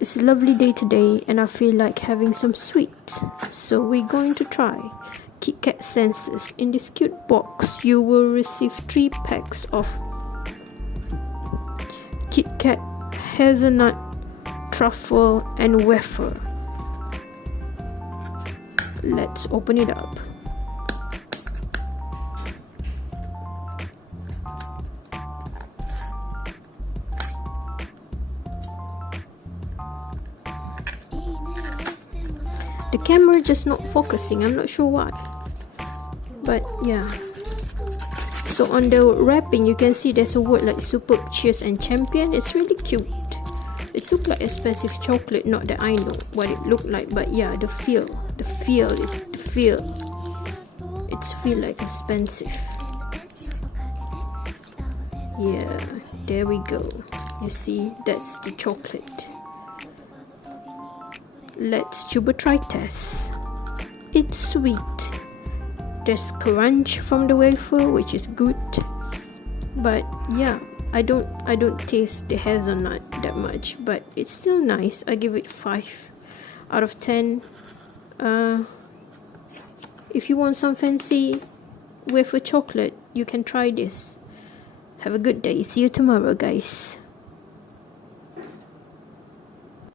It's a lovely day today and I feel like having some sweets. So we're going to try Kit Kat Senses. In this cute box, you will receive 3 packs of Kit Kat hazelnut, truffle and wafer. Let's open it up. The camera just not focusing, I'm not sure why, but yeah. So on the wrapping you can see there's a word like superb, cheers and champion. It's really cute. It looks like expensive chocolate, not that I know what it looked like, but yeah, the feel it's feel like expensive. Yeah, there we go. You see, that's the chocolate. Let's tuber try test. It's sweet. There's crunch from the wafer, which is good. But yeah, I don't taste the hazelnut that much, but it's still nice. I give it 5 out of 10. If you want some fancy wafer chocolate, you can try this. Have a good day. See you tomorrow, guys.